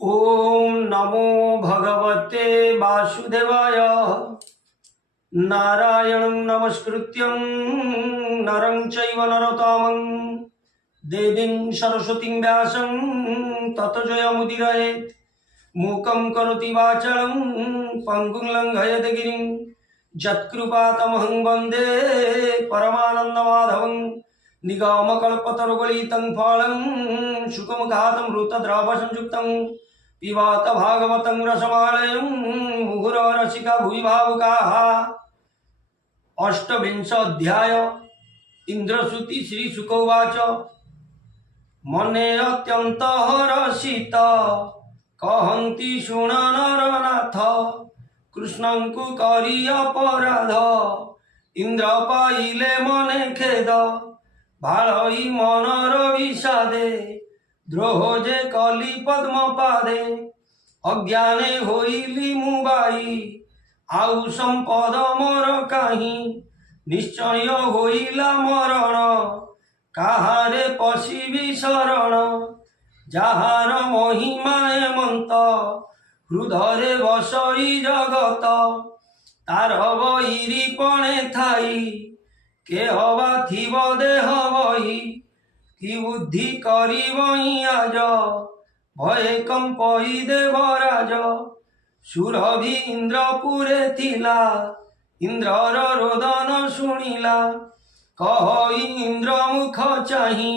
ओम नमो भगवते वासुदेवाय। नारायणं नमस्कृत्यं नरं चैव नरोत्तमं देवीं सरस्वतीं व्यासं ततो जयमुदीरयेत्। मूकं करोति वाचालं पङ्गुं लङ्घयते गिरिं यत्कृपातमहं वन्दे परमानन्दमाधवं। निगमकल्पतरुगलितं फलं सुखमुखातं मृतद्रवसंयुक्तं पिबत भागवतं रसमालयं मुहुरो रसिका भुवि भावुकाः। अष्टविंशोऽध्याय इंद्रसूति श्री शुकवाच। मने अत्यंत हर्षित कहन्ति शुण नरनाथ कृष्णं को करी अपराध इंद्र पाइले मने खेद भालई मनर विषादे द्रोह जे कली पद्म पादे अज्ञाने होइली मुबाई आउ संपद मोर काही निश्चय होइला मरण काहारे पशिबी शरण जाहार महिमा हेमंत हृदय बसई जगत तार बईरी पणे थाई के हवा थिब देह बही कि बुद्धि करिबई आज भये कंपई देवराज सुरभि इंद्रपुरे थिला इंद्रर रोदन शुणिला कहई इंद्र मुख चाही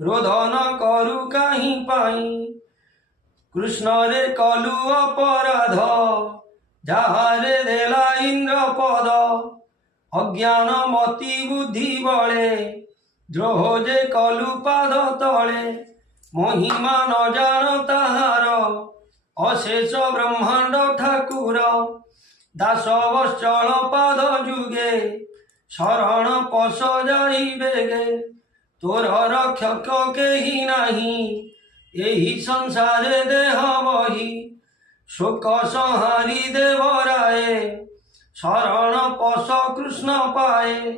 रोदन करु काहि पाई कृष्ण रे कलु अपराध जाहारे देला इंद्र पद अज्ञान मति बुद्धि बळे द्रोह जे कलु पाद तले महिमा न जान ताहार अशेष ब्रह्मांड ठाकुर दास वत्सल पाद जुगे शरण पश जाई बेगे तोर रक्षक केही नाही एही संसारे देह बही शोक संहारी देवराये शरण पश कृष्ण पाए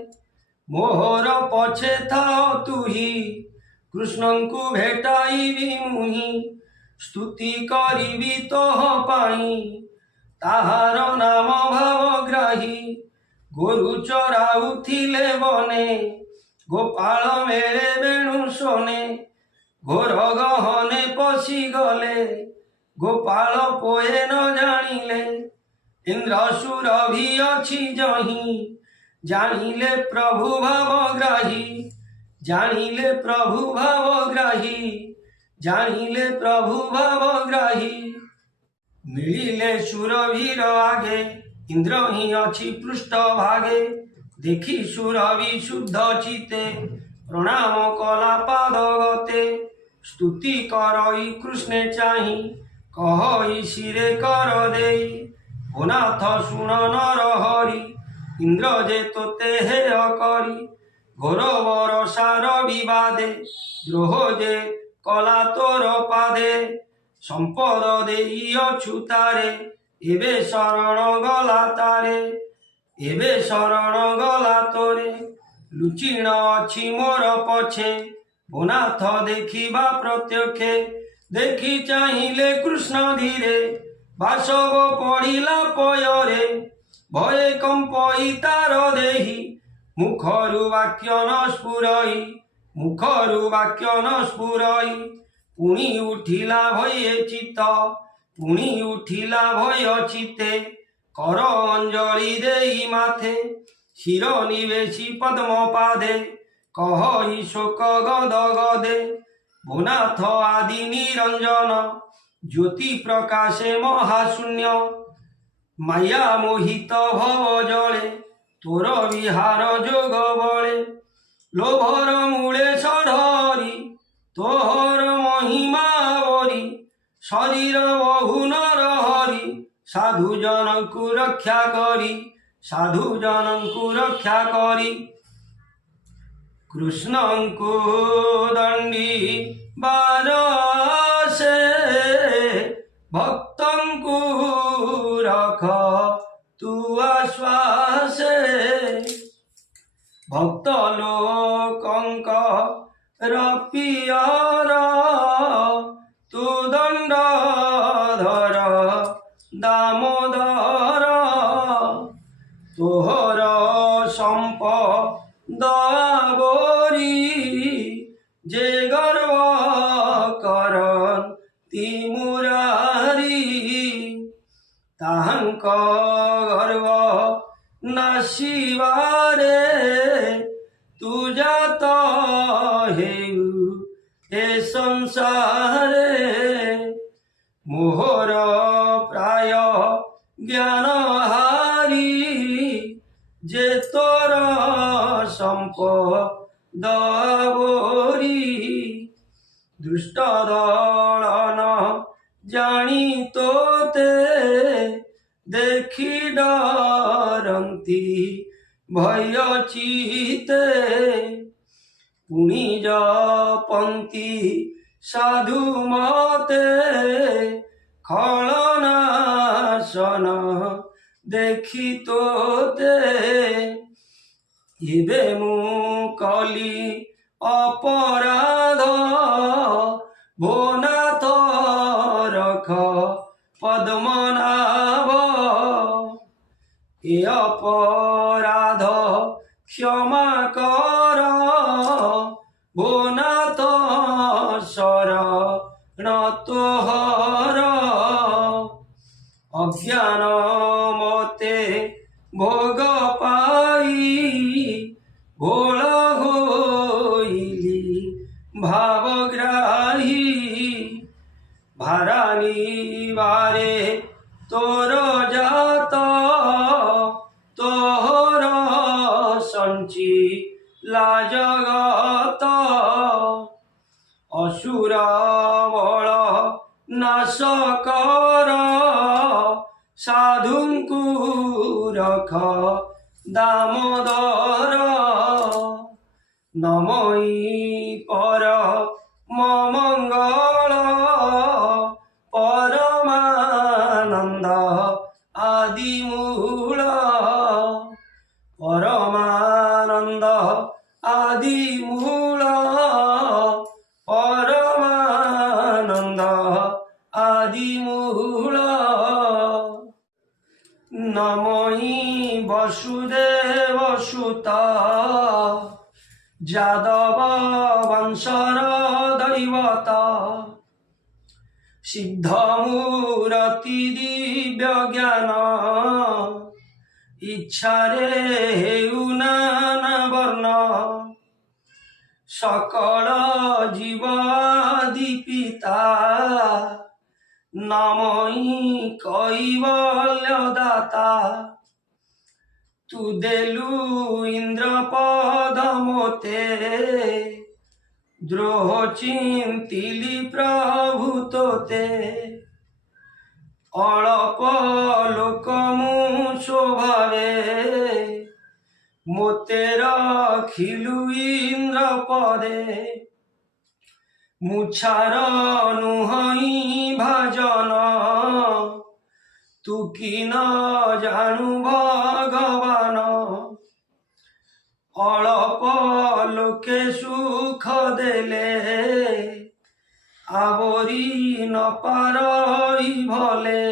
मोहर पछे थाओ तुही कृष्ण को भेटाइबी मुही स्तुति करिबी तोह पाई ताहार नाम भावग्राही गोरु चराउथिले बने गोपाल मेले बेणु सोने घोर गहने पशि गले गोपाल पोए न जानिले इंद्र सुरभि अछि जही जानिले प्रभु भावग्राही जानिले प्रभु भावग्राही जानिले प्रभु भावग्राही मिलिले सुरभीर आगे इंद्र ही अछि पृष्ठ भागे देखी सुरभि शुद्ध चिते प्रणाम कला पाद गते स्तुति करई कृष्णे चाही कहई शिरे कर देई भुनाथ शुण नर हरि इंद्र जे तोते हेय करी घोर बरसार विवादे द्रोह जे कला तोर पादे संपद देई अछुतारे एबे शरण गला तारे एबे शरण गला तोरे लुचिण अछि मोर पछे भुनाथ देखिबा प्रत्यक्षे देखी चाहिले कृष्ण धीरे बासव पड़िला पयरे भये कंपई तार देही मुखरु वाक्य न स्फुरई मुखरु वाक्य न सुरई पुणी उठिला भये चित्त पुणी उठिला भय चित्ते कर अंजलि देई माथे शिर निवेशी पद्म पादे कहई शोक गद गदे भुनाथ आदि निरंजन ज्योति प्रकाशे महाशून्य माया मोहित भव जले तोर विहार जोग बले लोभर मूले षढ़री तोहर महिमा बरी शरीर बहु नर हरि साधु जन को रक्षा करी साधु जन को रक्षा करी कृष्ण को दंडी बारसे भक्तं को रख तू आश्वासे भक्त लोकंक रपियर तू दंड ତ୍ରିମୁରାରୀ ତାହାଙ୍କ ଗର୍ବ ନାଶିବାରେ ତୁ ଜାତ ହେଉ ଏ ସଂସାରେ ମୋହର ପ୍ରାୟ ଜ୍ଞାନ ହାରି যে তোর সম্পদ বরি দুষ্ট দলন জানি তোতে দেখি ডরন্তি ভয় চিতে পুনি জপন্তি সাধু মতে খলনাশন দেখি তোতে ইবে মু কলি অপরাধ ভোনাথ রখ পদ্মনাভ এ অপরাধ ক্ষমা কর ভোনাথ শরণ তোহর অজ্ঞান মতে ভোগ পাই ভোল হইলি ভাবগ্রাহী ভারানি বারে তোর জাত তোহর সঞ্চি লাজগত অসুর বল নাশ কর সাধুଙ୍କୁ রখ দামোদর নমই পর মঙ্গল পরমানন্দ আদিমূল পরমানন্দ আদিমূল পরমানন্দ আদিমূল নমই বসুদেব সুত যাদব বংশর দৈবত সিদ্ধ মূরতি দিব্য জ্ঞান ইচ্ছারে হেউ নানা বর্ণ সকল জীবাদি পিতা নমই কৈবল্য দাতা তু দেলু ইন্দ্রপদ মোতে দ্রোহ চিন্তিলি প্রভু তোতে অল্প লোক মু শোভাবে মোতে রখিলু ইন্দ্র পদে মুছার নুহই ভাজন তু কি ন জানু ভগবান অল্প লোকে সুখ দেলে আবরি ন পারই ভলে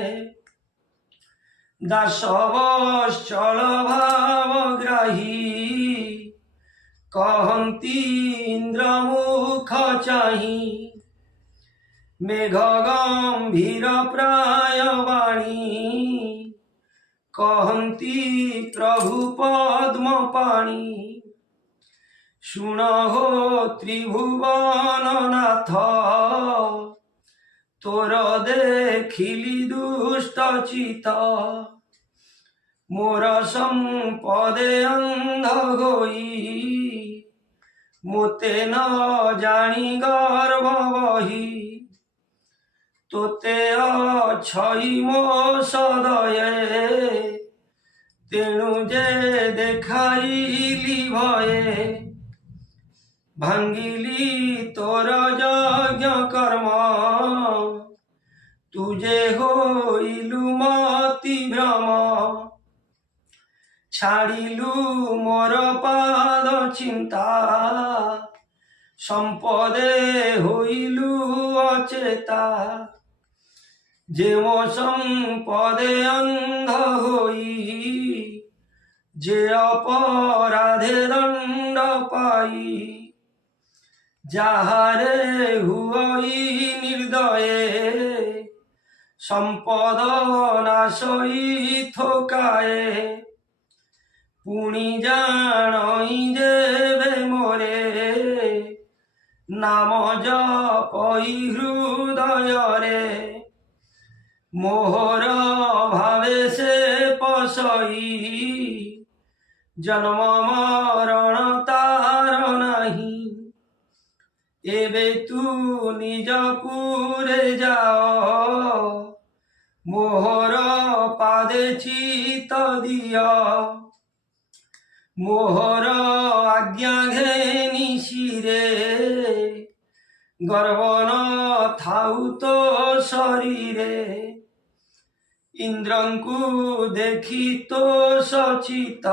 দাস বৎসল ভাবগ্রাহী কহন্তি ইন্দ্র মুখ চাহি মেঘ গম্ভীর প্রায় বাণী কহন্তি প্রভু পদ্ম পাণি শুণ হো ত্রিভুবন নাথ তোর দেখিলি দুষ্ট চিত মোর সম্পদে অন্ধ হই মোতে ন জানি গর্ব বহি তোতে অছই মো সদয়ে তেণু যে দেখাইলি ভয়ে ভাঙ্গিলি তোর যজ্ঞ কর্ম তুজে হইলু মতি ভ্রম ছাড়িলু মোর পাদ চিন্তা সম্পদে হইলু অচেতা যে মো সম্পদে অন্ধ হই যে অপরাধে দণ্ড পাই যাহারে হুই নির্দয়ে সম্পদ নাশই থোকায়ে পুনি জানই যেবে মোরে নাম জপই হৃদয়রে মোহর ভাবে সে পশই জন্ম মরণ তার নাহি এবে তু নিজ পুরে যাও মোহর পাদে চিত দিয় মোহর আজ্ঞা ঘেনি শিরে গর্ব ন থাউ তো শরীরে ইন্দ্রଙ୍କୁ দেখি তো সচিত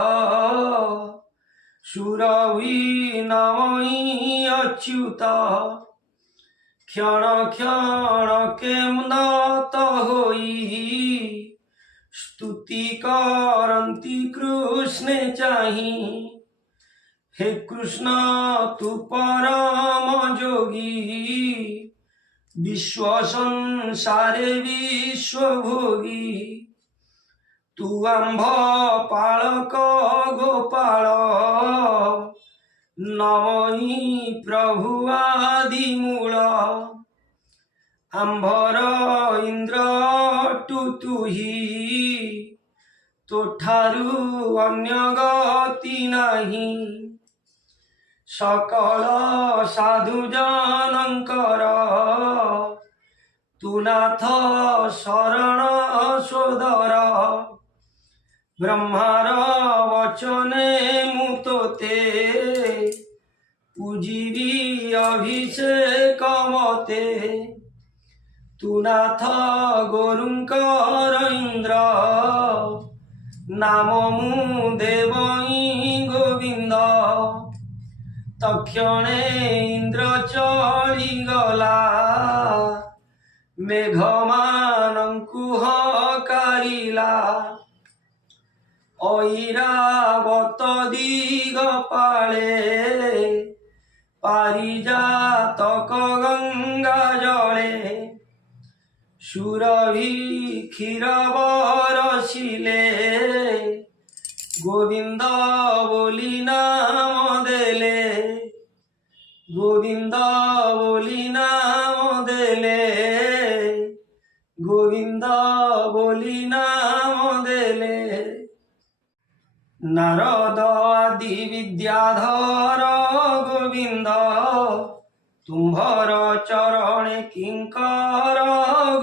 সুরভি নামই অচ্যুত ক্ষণ ক্ষণ কেমনত হই স্তুতি করন্তি কৃষ্ণে চাহি হে কৃষ্ণ তু পরম যোগী বিশ্ব সংসারে বিশ্বভোগী তু আম্ভ পালক গোপাল নমই প্রভু আদি মূল আম্ভর ইন্দ্র তুহি তোঠারু অন্য গতি নাহি সকল সাধু জনঙ্কর তু নাথ শরণ সোদর ব্রহ্মার বচনে মুততে পুজিবি অভিষেক মতে তু নাথ গরুঙ্কর ইন্দ্র নাম মু দেবই গোবিন্দ তক্ষণে ইন্দ্র চলি গলা মেঘমানଙ୍କୁ হকারিলা ঐরাবত দিগপালে পারিজাতক গঙ্গা জলে সুরভি ক্ষীর বরশিলে গোবিন্দ বলি নাম দেলে গোবিন্দ বলি নাম দেলে গোবিন্দ বলি নাম দেলে নারদ আদি বিদ্যাধর গোবিন্দ তুম্ভর চরণে কিঙ্কর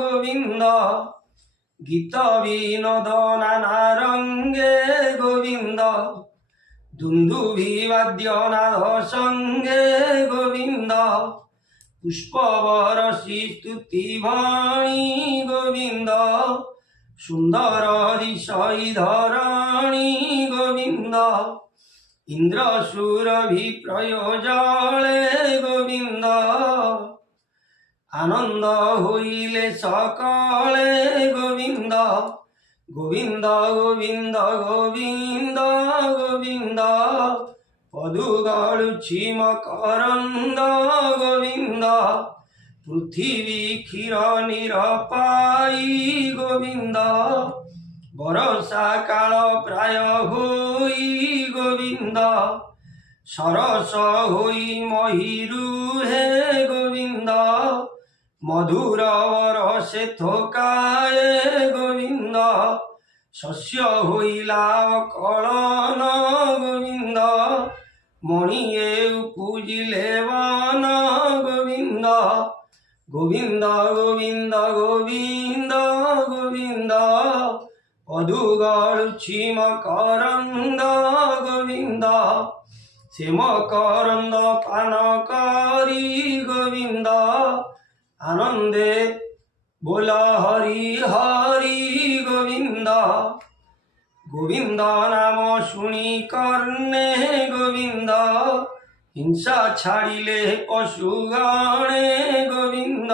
গোবিন্দ গীত বিনোদ নানা রঙ্গে গোবিন্দ দুন্দুভি বাদ্য নাদ সঙ্গে গোবিন্দ পুষ্প বরশি স্তুতি বাণী গোবিন্দ সুন্দর ঋষই ধরণী গোবিন্দ ইন্দ্র সুরভি প্রয়োজলে গোবিন্দ আনন্দ হইলে সকলে গোবিন্দ গোবিন্দ গোবিন্দ গোবিন্দ গোবিন্দ পদু গড়ুছি মকরন্দ গোবিন্দ পৃথিবী ক্ষীর নিরপাই গোবিন্দ বরষা কাল প্রায় হই গোবিন্দ সরস হই মহিরু হে গোবিন্দ মধুর বরসে থোকায়ে গোবিন্দ শস্য হইলা কলন গোবিন্দ মণিয়ে পূজিলে বন গোবিন্দ গোবিন্দ গোবিন্দ গোবিন্দ গোবিন্দ পদু গড়ুছি মকরন্দ গোবিন্দ সে মকরন্দ পান করি গোবিন্দ আনন্দে बोल हरि हरि गोविंद गोविंद नाम शुणी कर्णे गोविंद हिंसा छाड़िले पशुगणे गोविंद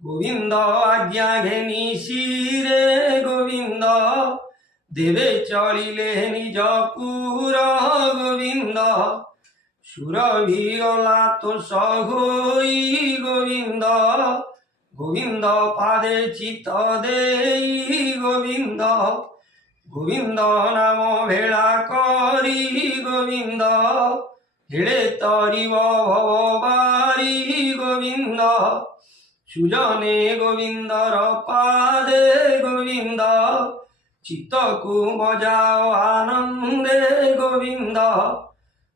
गोविंद आज्ञा घेनी शिरे गोविंद देवे चलिले निज पुर गोविंद सुरभि गला तो सहोई गोविंद গোবিন্দ পাদে চিত্ত দেই গোবিন্দ গোবিন্দ নাম ভেড়া করি গোবিন্দ হেড়ে তরিব ভববারি গোবিন্দ সুজনে গোবিন্দর পাদে গোবিন্দ চিত্তকু বজাও আনন্দে গোবিন্দ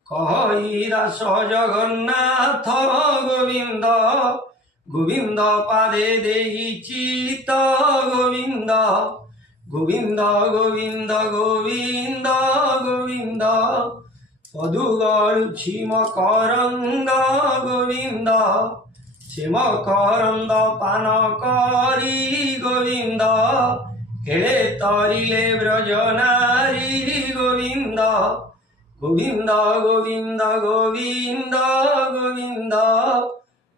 কহি দাস জগন্নাথ গোবিন্দ গোবিন্দ পাদে দেহি চিত্ত গোবিন্দ গোবিন্দ গোবিন্দ গোবিন্দ গোবিন্দ পদু গড়ুছি মকরন্দ গোবিন্দ সে মকরন্দ পান করি গোবিন্দ হেড়ে তরিলে ব্রজনারী গোবিন্দ গোবিন্দ গোবিন্দ গোবিন্দ গোবিন্দ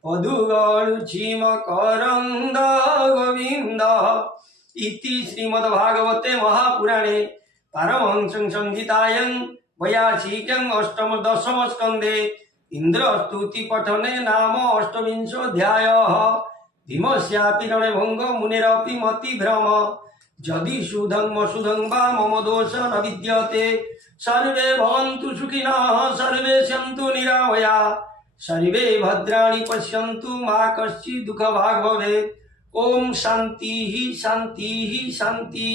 পদু গড়ুছি মকরন্দ গোবিন্দ। ইতি শ্রীমদ্ভাগবতে মহাপুরাণে পারমহংসং সংহিতায়াং 82 অষ্টম দশম স্কন্ধে ইন্দ্র স্তুতি পঠনে নাম অষ্টবিংশোऽধ্যায়ः। ধীমস্যাপি রণে ভঙ্গ মুনেরপি মতি ভ্রম যদি সুধং মসুধং বা মম দোষ ন বিদ্যতে। সর্বে ভবন্তু সুখিনঃ সর্বে সন্তু নিরাময়া সর্বে ভদ্রাণি পশ্যন্তু মা কশ্চিৎ দুঃখভাগ্ ভবেत्। ওম শান্তি শান্তি শান্তি।